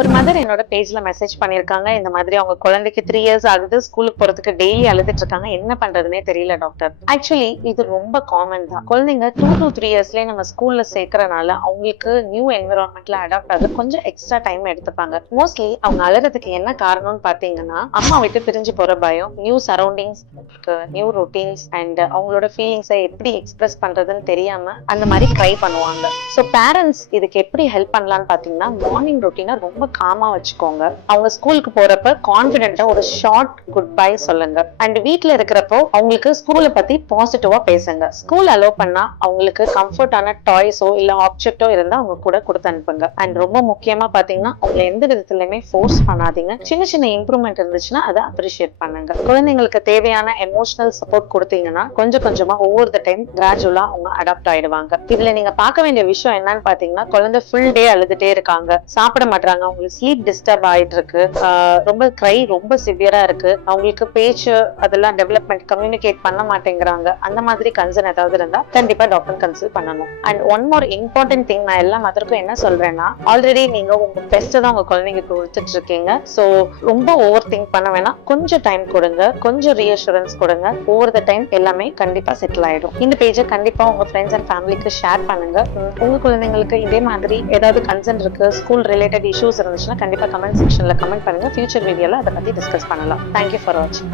ஒரு மதர் என்னோட பேஜ்ல மெசேஜ் பண்ணிருக்காங்க. இந்த மாதிரி அவங்க குழந்தைக்கு 3 இயர்ஸ் ஆகுது. ஸ்கூலுக்கு போறதுக்கு டெய்லி அழுதுட்டு இருக்காங்க. என்ன பண்றதுன்னே தெரியல டாக்டர். ஆக்சுவலி இது ரொம்ப காமன் தான். குழந்தைங்க 2 to 3 இயர்ஸ்லயே நம்ம ஸ்கூல்ல சேர்க்கறனால அவங்களுக்கு நியூ என்விரான்மெண்ட்ல அடாப்ட் ஆக கொஞ்சம் எக்ஸ்ட்ரா டைம் எடுத்துப்பாங்க. மோஸ்ட்லி அவங்க அழறதுக்கு என்ன காரணம்னு பாத்தீங்கன்னா, அம்மா விட்டு பிரிஞ்சு போற பயம், new surroundings, new routines and அவங்களோட ஃபீலிங்ஸை எப்படி எக்ஸ்பிரஸ் பண்றதுன்னு தெரியாம அந்த மாதிரி ட்ரை பண்ணுவாங்க. ஸோ பேரண்ட்ஸ் இதுக்கு எப்படி ஹெல்ப் பண்ணலாம்னு பாத்தீங்கன்னா, மார்னிங் ரொட்டீனை ரொம்ப காமா வச்சுக்கோங்க. அவங்க ஸ்கூலுக்கு போறப்ப கான்பிடென்ட்டா ஒரு ஷார்ட் குட் பை சொல்லுங்க. அண்ட் வீட்ல இருக்கிறப்போ அவங்களுக்கு ஸ்கூலை பத்தி பாசிட்டிவா பேசுங்க. ஸ்கூல் அலோவ் பண்ணா அவங்களுக்கு கம்ஃபர்டான டாய்ஸோ இல்ல ஆப்ஜெக்டோ இருந்தா அவங்க கூட கொடுத்து அனுப்புங்க. அண்ட் ரொம்ப முக்கியமா பாத்தீங்கன்னா, அவங்க எந்த விதத்திலுமே ஃபோர்ஸ் பண்ணாதீங்க. சின்ன சின்ன இம்ப்ரூவ்மெண்ட் இருந்துச்சுன்னா அதை அப்ரிஷியேட் பண்ணுங்க. குழந்தைங்களுக்கு தேவையான எமோஷனல் சப்போர்ட் கொடுத்தீங்கன்னா கொஞ்சம் கொஞ்சமா ஒவ்வொரு டைம் கிராஜுவலா அவங்க அடாப்ட் ஆயிடுவாங்க. இதுல நீங்க பார்க்க வேண்டிய விஷயம் என்னன்னு பாத்தீங்கன்னா, குழந்தை ஃபுல் டே அழுதுட்டே இருக்காங்க, சாப்பிட மாட்டாங்க, அவங்களுக்கு ஸ்லீப் டிஸ்டர்ப் ஆயிட்டு இருக்கு, ரொம்ப க்ரை ரொம்ப சிவியரா இருக்கு, அவங்களுக்கு பேச்சு அதெல்லாம் டெவலப்மெண்ட் கம்யூனிகேட் பண்ண மாட்டேங்கிறாங்க, அந்த மாதிரி கன்சர்ன் ஏதாவது இருந்தா கண்டிப்பா டாக்டர் கன்சல்ட் பண்ணணும். And one more important thing, நான் எல்லா மதருக்கும் என்ன சொல்றேன்னா, ஆல்ரெடி நீங்க உங்க பெஸ்ட் தான் உங்க குழந்தைங்களுக்கு கொடுத்துட்டு இருக்கீங்க. ஸோ ரொம்ப ஓவர் திங்க் பண்ண வேணாம். கொஞ்சம் டைம் கொடுங்க, கொஞ்சம் ரீஅஷூரன்ஸ் கொடுங்க. ஓவர் த டைம் எல்லாமே கண்டிப்பா செட்டில் ஆயிடும். இந்த பேஜை கண்டிப்பா உங்க ஃப்ரெண்ட்ஸ் அண்ட் ஃபேமிலிக்கு ஷேர் பண்ணுங்க. உங்க குழந்தைங்களுக்கு இதே மாதிரி ஏதாவது கன்சர்ன் இருக்கு, ஸ்கூல் ரிலேட்டட் இஷ்யூஸ் இருந்துச்சுன்னா கண்டிப்பா கமெண்ட் செக்ஷன்ல கமெண்ட் பண்ணுங்க. ஃபியூச்சர் வீடியோல அதை பத்தி டிஸ்கஸ் பண்ணலாம். தேங்க்யூ ஃபார் வாட்சிங்.